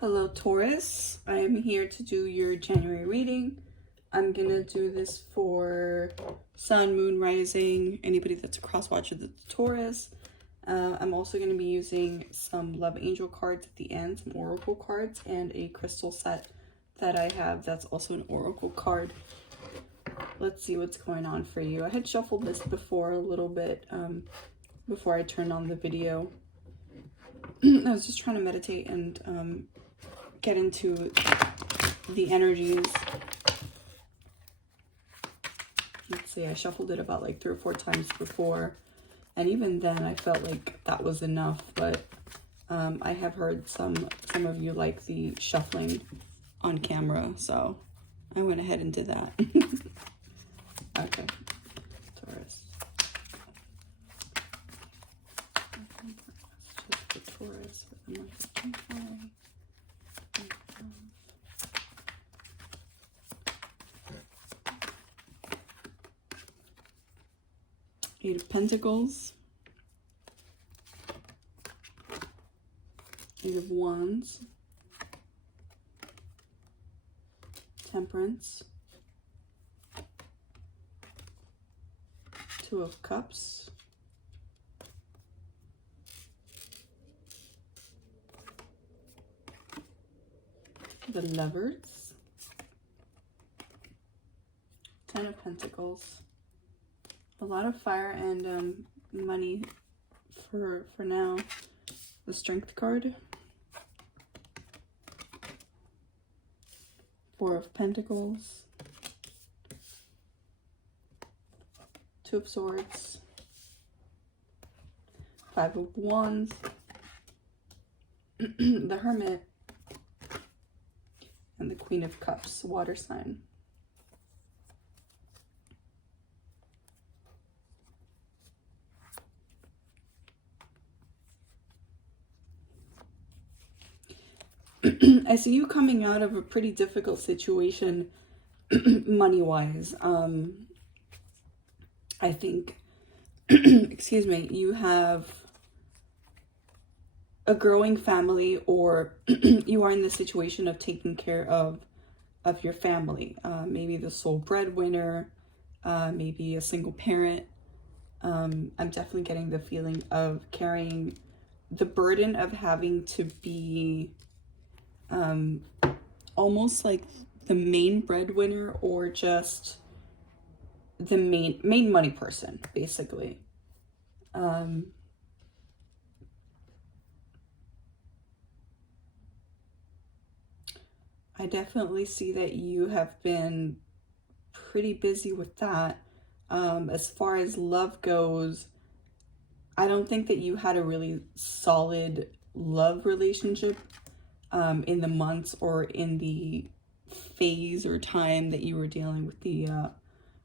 Hello Taurus, I'm here to do your January reading. I'm gonna do this for Sun, Moon, Rising, anybody that's a cross watcher that's Taurus. I'm also gonna be using some Love Angel cards at the end, some Oracle cards, and a crystal set that I have that's also an Oracle card. Let's see what's going on for you. I had shuffled this before a little bit before I turned on the video. I was just trying to meditate and get into the energies. Let's see, I shuffled it about like 3 or 4 times before, and even then I felt like that was enough, but I have heard some of you like the shuffling on camera, so I went ahead and did that. Okay, Taurus. Just the Taurus for the month of January. 8 of Pentacles, 8 of Wands, Temperance, 2 of Cups, the Lovers, 10 of Pentacles. A lot of fire and money for now. The Strength card, 4 of Pentacles, 2 of Swords, 5 of Wands, the Hermit, and the Queen of Cups, water sign. I see you coming out of a pretty difficult situation money-wise. I think, excuse me, you have a growing family, or you are in the situation of taking care of your family. Maybe the sole breadwinner, maybe a single parent. I'm definitely getting the feeling of carrying the burden of having to be almost like the main breadwinner, or just the main money person, basically. I definitely see that you have been pretty busy with that. As far as love goes, I don't think that you had a really solid love relationship in the months or in the phase or time that you were dealing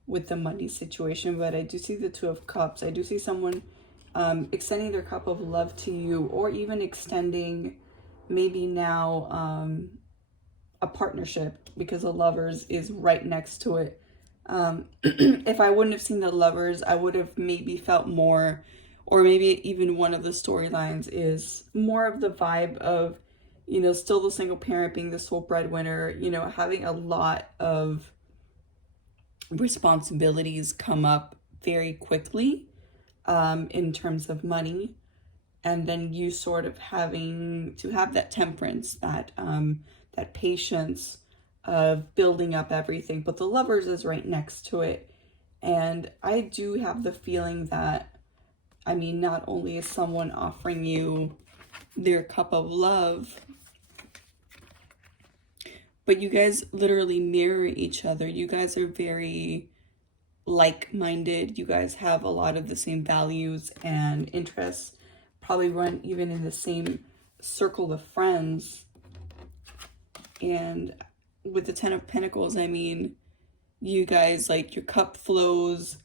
with the money situation. But I do see the 2 of Cups. I do see someone extending their cup of love to you, or even extending maybe now a partnership, because the Lovers is right next to it. If I wouldn't have seen the Lovers, I would have maybe felt more, or maybe even one of the storylines is more of the vibe of, you know, still the single parent, being the sole breadwinner, you know, having a lot of responsibilities come up very quickly in terms of money. And then you sort of having to have that temperance, that that patience of building up everything. But the Lovers is right next to it. And I do have the feeling that, I mean, not only is someone offering you their cup of love, but you guys literally mirror each other. You guys are very like-minded. You guys have a lot of the same values and interests. Probably run even in the same circle of friends. And with the 10 of Pentacles, I mean, you guys, like, your cup flows,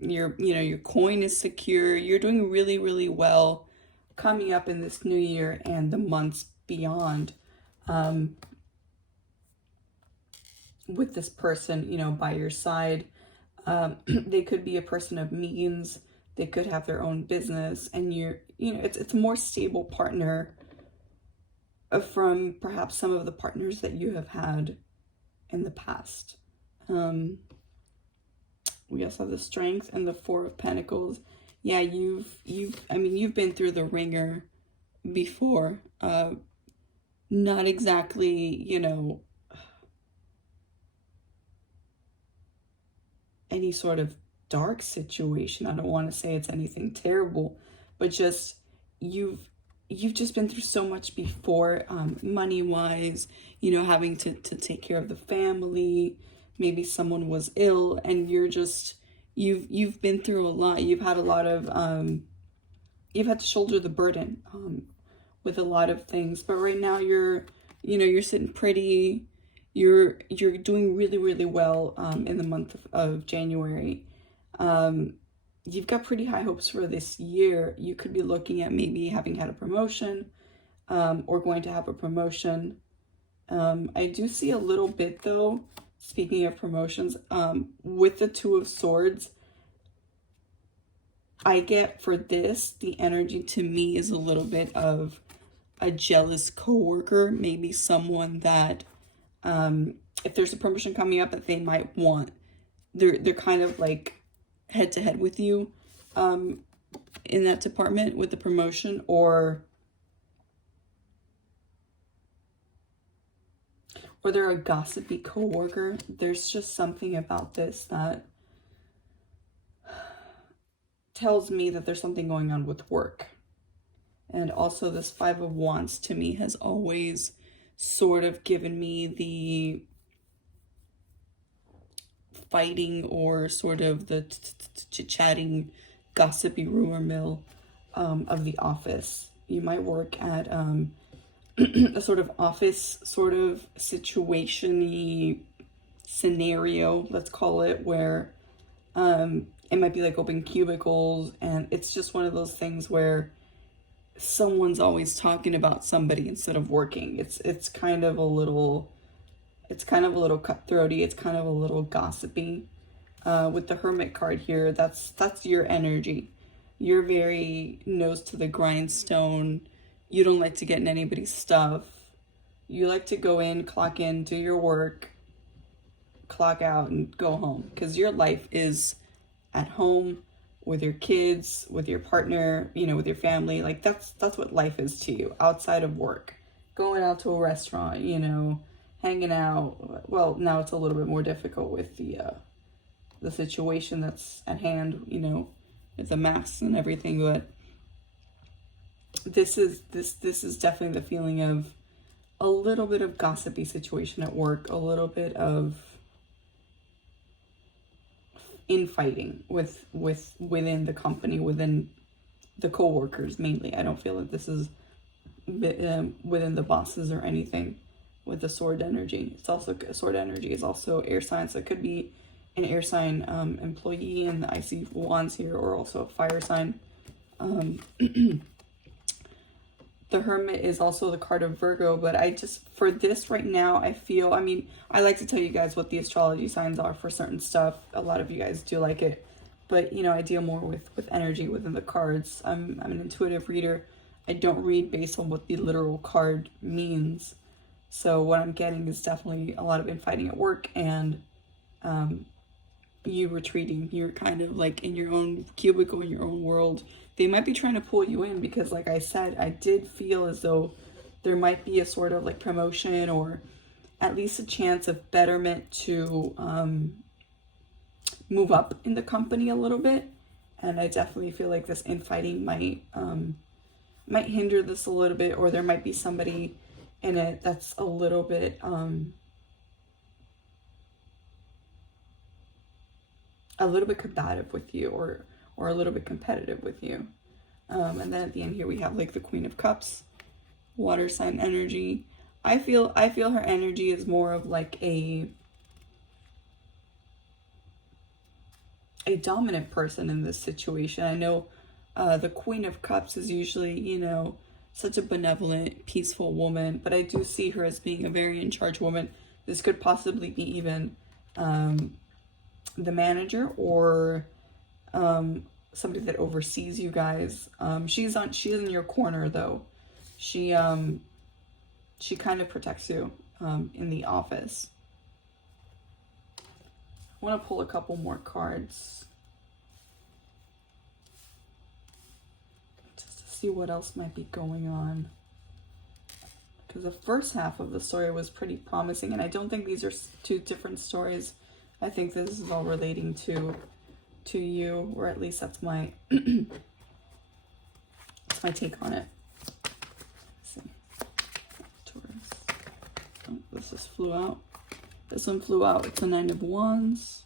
your coin is secure. You're doing really, really well coming up in this new year and the months beyond. With this person, you know, by your side. They could be a person of means. They could have their own business, and you know, it's a more stable partner from perhaps some of the partners that you have had in the past. We also have the Strength and the Four of Pentacles. Yeah, I mean, you've been through the ringer before. Not exactly, you know, any sort of dark situation. I don't want to say it's anything terrible, but just you've just been through so much before, money wise, you know, having to take care of the family. Maybe someone was ill, and you've been through a lot. You've had a lot of you've had to shoulder the burden with a lot of things. But right now you're sitting pretty. You're doing really, really well in the month of January. You've got pretty high hopes for this year. You could be looking at maybe having had a promotion, or going to have a promotion. I do see a little bit though, speaking of promotions, with the Two of Swords, I get for this, the energy to me is a little bit of a jealous coworker, maybe someone that, if there's a promotion coming up that they might want, they're kind of like head to head with you, in that department with the promotion, or they're a gossipy coworker. There's just something about this that tells me that there's something going on with work. And also this Five of Wands to me has always sort of given me the fighting, or sort of the chit-chatting, gossipy rumor mill of the office. You might work at a sort of office sort of situation-y scenario, let's call it, where it might be like open cubicles, and it's just one of those things where someone's always talking about somebody instead of working. It's kind of a little cutthroaty. It's kind of a little gossipy. With the Hermit card here, that's your energy. You're very nose to the grindstone. You don't like to get in anybody's stuff. You like to go in, clock in, do your work, clock out, and go home, because your life is at home with your kids, with your partner, you know, with your family. Like that's what life is to you outside of work. Going out to a restaurant, you know, hanging out. Well, now it's a little bit more difficult with the situation that's at hand, you know, with the masks and everything. But this is definitely the feeling of a little bit of gossipy situation at work, a little bit of infighting within the company, within the co-workers mainly. I don't feel that this is within the bosses or anything. With the sword energy, it's also, sword energy is also air sign, so it could be an air sign employee, and I see wands here, or also a fire sign. The Hermit is also the card of Virgo, but I just, for this right now, I feel, I mean, I like to tell you guys what the astrology signs are for certain stuff. A lot of you guys do like it, but, you know, I deal more with energy within the cards. I'm an intuitive reader. I don't read based on what the literal card means. So what I'm getting is definitely a lot of infighting at work, and you retreating. You're kind of like in your own cubicle, in your own world. They might be trying to pull you in, because like I said, I did feel as though there might be a sort of like promotion, or at least a chance of betterment to move up in the company a little bit. And I definitely feel like this infighting might hinder this a little bit, or there might be somebody in it that's a little bit combative with you, or a little bit competitive with you. And then at the end here we have like the Queen of Cups, water sign energy. I feel her energy is more of like a dominant person in this situation. I know the Queen of Cups is usually, you know, such a benevolent, peaceful woman, but I do see her as being a very in charge woman. This could possibly be even the manager, or somebody that oversees you guys. She's in your corner though. She she kind of protects you in the office. I want to pull a couple more cards just to see what else might be going on. Because the first half of the story was pretty promising, and I don't think these are two different stories. I think this is all relating to you, or at least that's my that's my take on it. Let's see. Taurus. Oh, this just flew out. This one flew out. It's a 9 of Wands.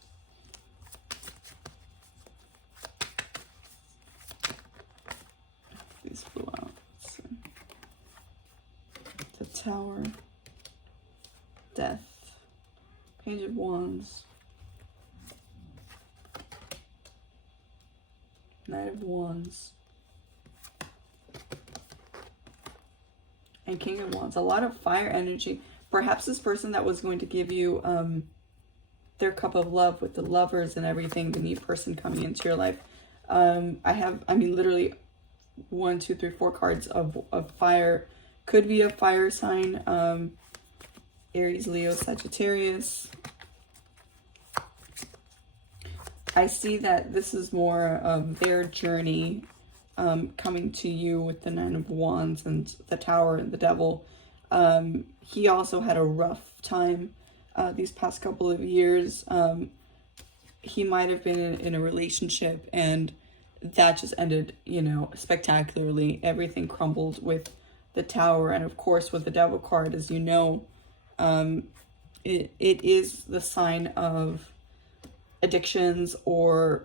These flew out. Let's see. The Tower. Death. Page of Wands. Knight of Wands. And King of Wands. A lot of fire energy. Perhaps this person that was going to give you their cup of love with the lovers and everything, the new person coming into your life. I mean, literally 1, 2, 3, 4 cards of fire. Could be a fire sign. Aries, Leo, Sagittarius. I see that this is more of their journey coming to you with the 9 of Wands and the Tower and the Devil. He also had a rough time these past couple of years. He might have been in a relationship and that just ended, you know, spectacularly. Everything crumbled with the Tower, and of course with the Devil card, as you know, it is the sign of addictions or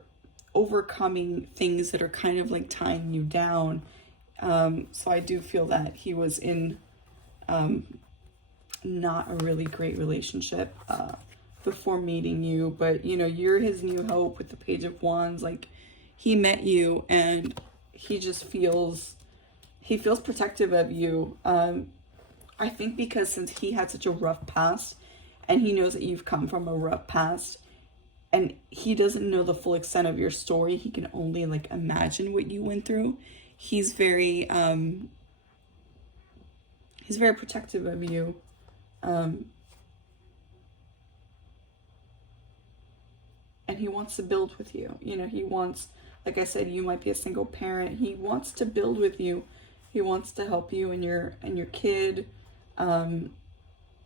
overcoming things that are kind of like tying you down. So I do feel that he was in not a really great relationship before meeting you, but you know, you're his new hope with the Page of Wands. Like, he met you and he just feels protective of you. I think because since he had such a rough past and he knows that you've come from a rough past, and he doesn't know the full extent of your story, he can only like imagine what you went through. He's very protective of you. And he wants to build with you. You know, he wants, like I said, you might be a single parent. He wants to build with you. He wants to help you and your kid.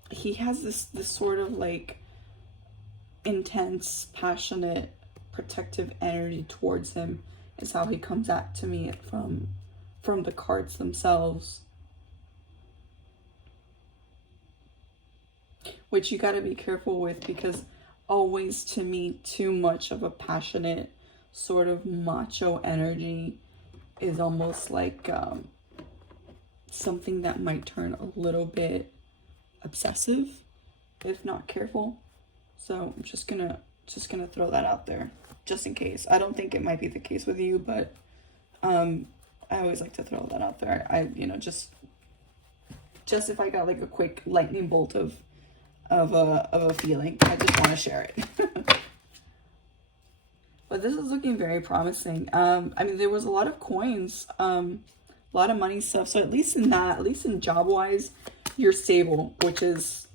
He has this sort of like intense, passionate, protective energy towards him, is how he comes at to me from the cards themselves. Which you got to be careful with, because always, to me, too much of a passionate sort of macho energy is almost like something that might turn a little bit obsessive if not careful. So I'm just gonna throw that out there just in case. I don't think it might be the case with you, but I always like to throw that out there. Just if I got like a quick lightning bolt of a feeling, I just want to share it. But this is looking very promising. I mean, there was a lot of coins, a lot of money stuff. So at least in job wise, you're stable, which is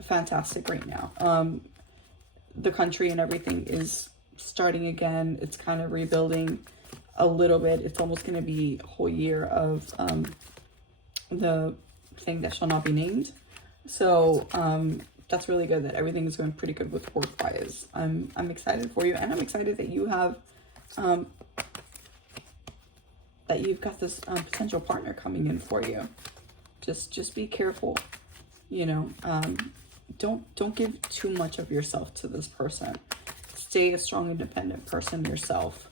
fantastic right now. The country and everything is starting again. It's kind of rebuilding a little bit. It's almost going to be a whole year of the thing that shall not be named. So that's really good that everything is going pretty good with work wise. I'm excited for you, and I'm excited that you have that you've got this potential partner coming in for you. Just be careful, you know. Don't give too much of yourself to this person. Stay a strong, independent person yourself.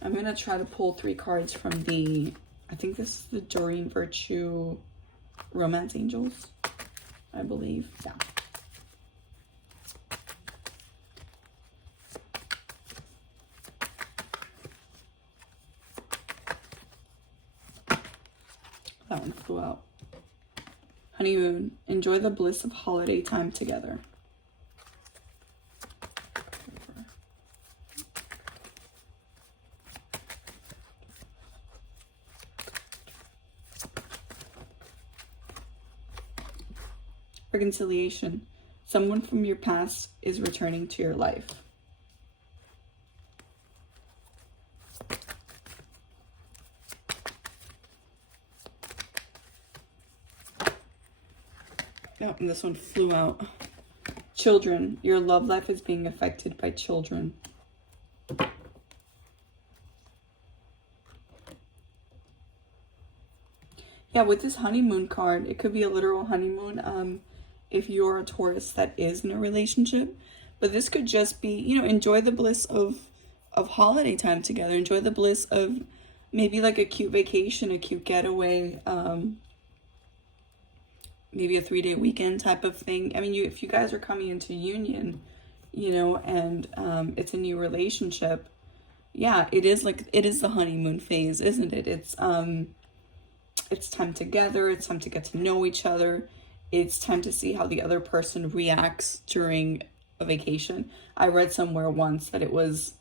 I'm gonna try to pull 3 cards from I think this is the Doreen Virtue Romance Angels, I believe. Yeah. That one flew out. Honeymoon. Enjoy the bliss of holiday time together. Reconciliation. Someone from your past is returning to your life. Oh, and this one flew out. Children. Your love life is being affected by children. Yeah, with this honeymoon card, it could be a literal honeymoon if you're a Taurus that is in a relationship. But this could just be, you know, enjoy the bliss of holiday time together. Enjoy the bliss of maybe like a cute vacation, a cute getaway, maybe a 3-day weekend type of thing. I mean, if you guys are coming into union, you know, and it's a new relationship, yeah, it is the honeymoon phase, isn't it? It's time together. It's time to get to know each other. It's time to see how the other person reacts during a vacation. I read somewhere once that it was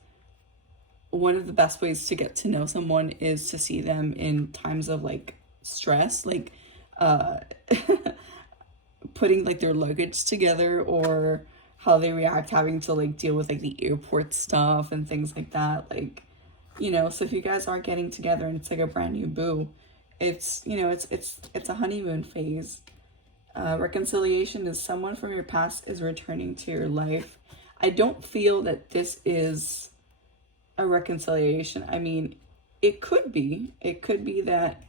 one of the best ways to get to know someone is to see them in times of like stress, like putting like their luggage together, or how they react having to like deal with like the airport stuff and things like that. Like, you know, so if you guys are getting together and it's like a brand new boo, it's, you know, it's a honeymoon phase. Reconciliation is someone from your past is returning to your life. I don't feel that this is a reconciliation. I mean, it could be that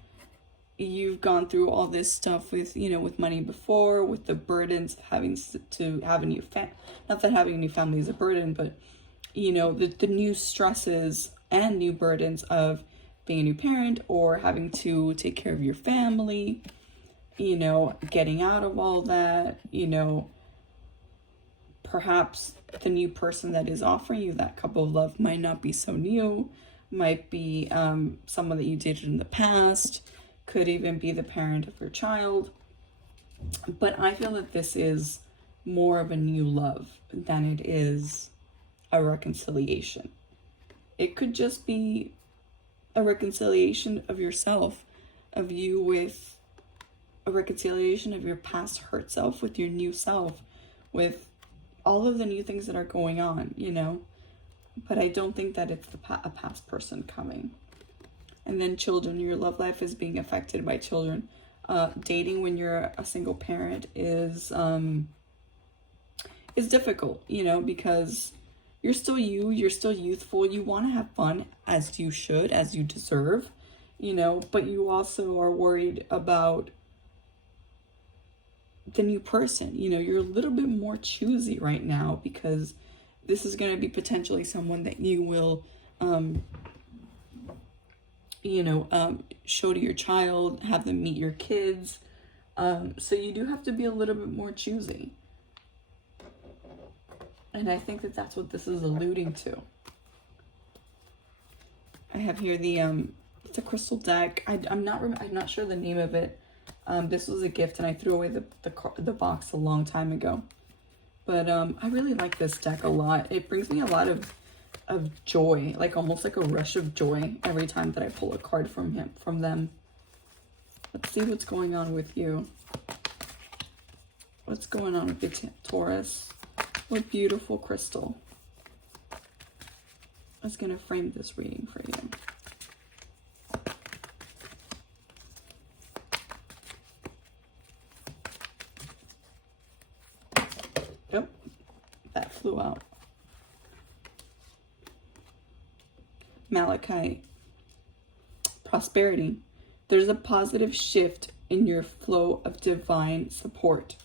you've gone through all this stuff with, you know, with money before, with the burdens of having to have a new not that having a new family is a burden, but, you know, the new stresses and new burdens of being a new parent or having to take care of your family, you know, getting out of all that, you know, perhaps the new person that is offering you that cup of love might not be so new, might be someone that you dated in the past, could even be the parent of your child. But I feel that this is more of a new love than it is a reconciliation. It could just be a reconciliation of yourself, of you with a reconciliation of your past hurt self with your new self, with all of the new things that are going on, you know. But I don't think that it's a past person coming. And then children, your love life is being affected by children. Dating when you're a single parent is difficult, you know, because you're still you're still youthful, you want to have fun as you should, as you deserve, you know, but you also are worried about the new person. You know, you're a little bit more choosy right now because this is going to be potentially someone that you will, show to your child, have them meet your kids. So you do have to be a little bit more choosy. And I think that that's what this is alluding to. I have here it's a crystal deck. I'm not sure the name of it. This was a gift and I threw away the box a long time ago. But I really like this deck a lot. It brings me a lot of joy, like almost like a rush of joy every time that I pull a card from them. Let's see what's going on with you. What's going on with the Taurus? What beautiful crystal. I was going to frame this reading for you. Yep, that flew out. Malachite. Prosperity. There's a positive shift in your flow of divine support.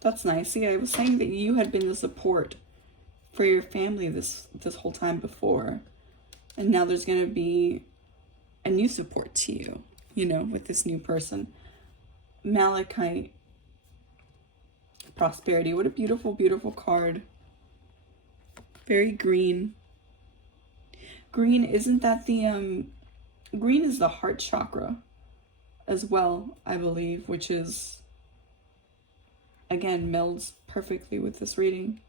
That's nice. See, I was saying that you had been the support for your family this whole time before. And now there's going to be a new support to you, you know, with this new person. Malachite. Prosperity. What a beautiful, beautiful card. Very green. Green, isn't that the, green is the heart chakra as well, I believe, which is, again, melds perfectly with this reading.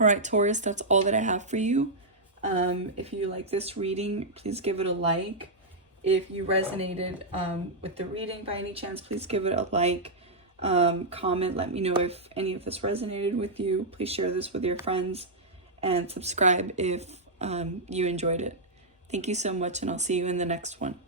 All right, Taurus, that's all that I have for you. If you like this reading, please give it a like. If you resonated with the reading by any chance, please give it a like, comment, let me know if any of this resonated with you. Please share this with your friends and subscribe if you enjoyed it. Thank you so much, and I'll see you in the next one.